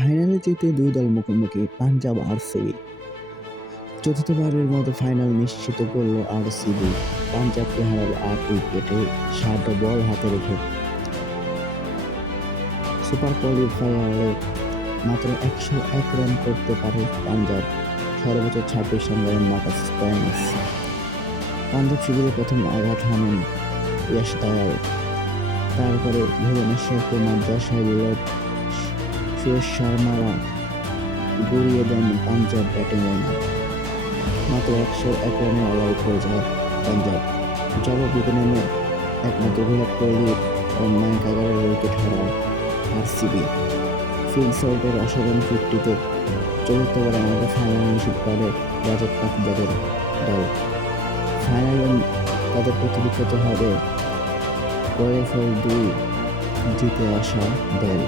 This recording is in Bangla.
ফাইনালে জিতে দুই দল মুখোমুখি পাঞ্জাব আর সিবি। চতুর্থবারের মতো ফাইনাল নিশ্চিত করল আর সিবি। পাঞ্জাবকে হারাবে আট উইকেটে ষাট বল হাতে রেখে। সুপার কোয়ালিফায়ারে মাত্র একশো এক রান করতে পারে পাঞ্জাব। সর্বোচ্চ ছাব্বিশ রান করেন স্টোয়াইনিস পাঞ্জাব শিবিরে প্রথম আঘাত হানেন ইয়াশ দয়াল। তারপরে ভুবনেশ্বর কুমার বিরাট সুরেশ শর্মারা গড়িয়ে দেন পাঞ্জাব ব্যাটিং লাইনার মাত্র একশো এক রানে অল আউট হয়ে যায় পাঞ্জাব। জবাব দিতে একমাত্র বিরাট কোহলি ও মায়াঙ্ক আগারের উইকেট হারায় আরসিবি। ফিল সল্টের অসাধারণ ফিফটিতে চতুর্থবার আমাদের ফাইনাল নিশ্চিত করে রাজত পাকিজারের দল। ফাইনালে তাদের প্রতিপক্ষ হবে কোয়ালিফায়ার দুই জিতে আসা দল।